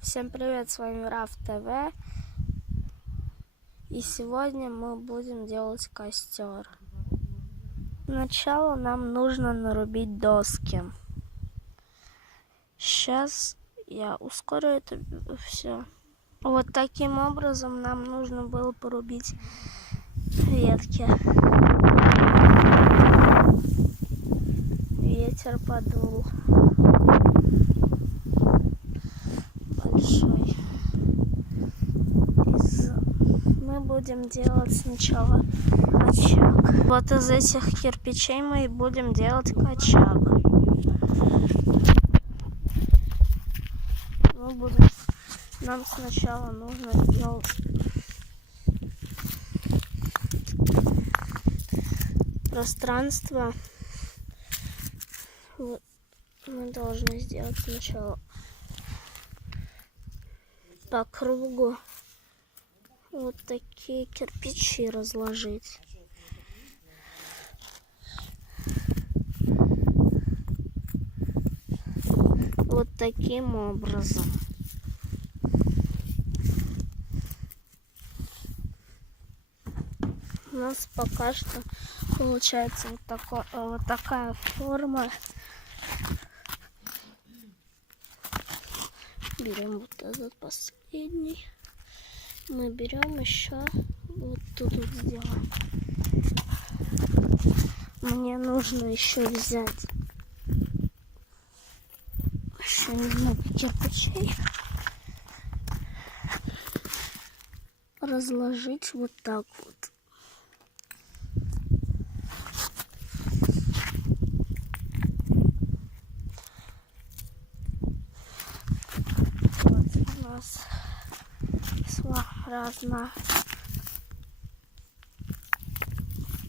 Всем привет, с вами Раф ТВ. И сегодня мы будем делать костер. Сначала нам нужно нарубить доски. Сейчас я ускорю это все. Вот таким образом нам нужно было порубить ветки. Ветер подул большой. Мы будем делать сначала очаг. Вот из этих кирпичей мы и будем делать очаг. Нам сначала нужно сделать пространство. Мы должны сделать сначала по кругу вот такие кирпичи разложить. Вот таким образом. У нас пока что получается вот такая форма. Берем вот этот последний. Мы берем еще вот тут вот сделаем. Мне нужно еще взять еще немного кирпичей, разложить вот так вот. Вот у нас своеобразная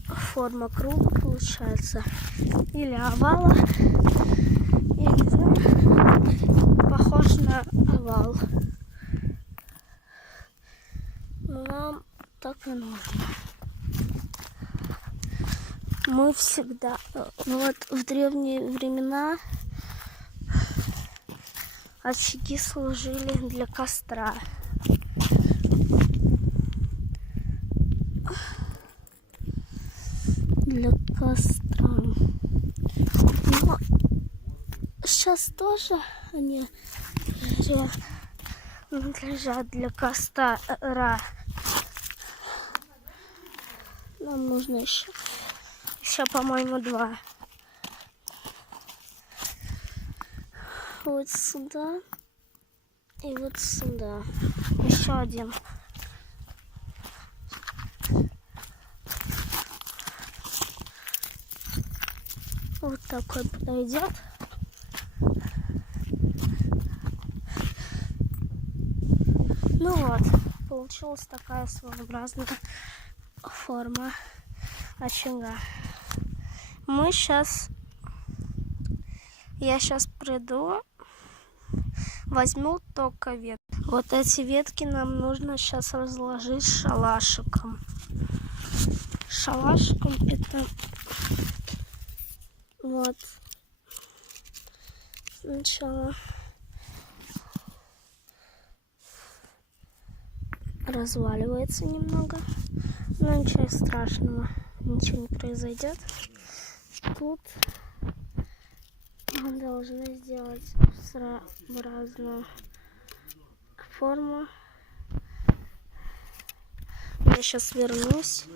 форма круга получается, или овала, я не знаю, похож на овал. Но нам так и нужно. Мы всегда, вот в древние времена очаги служили для костра. Для костра. Но сейчас тоже они надлежат для костра. Нам нужно еще по-моему, 2. Вот сюда и вот сюда. Еще один. Вот такой подойдет. Ну вот, получилась такая своеобразная форма очага. Я сейчас приду, возьму только ветки. Вот эти ветки нам нужно сейчас разложить шалашиком. Шалашиком это вот сначала разваливается немного, но ничего страшного, ничего не произойдет. Тут мы должны сделать разную форму. Я сейчас вернусь.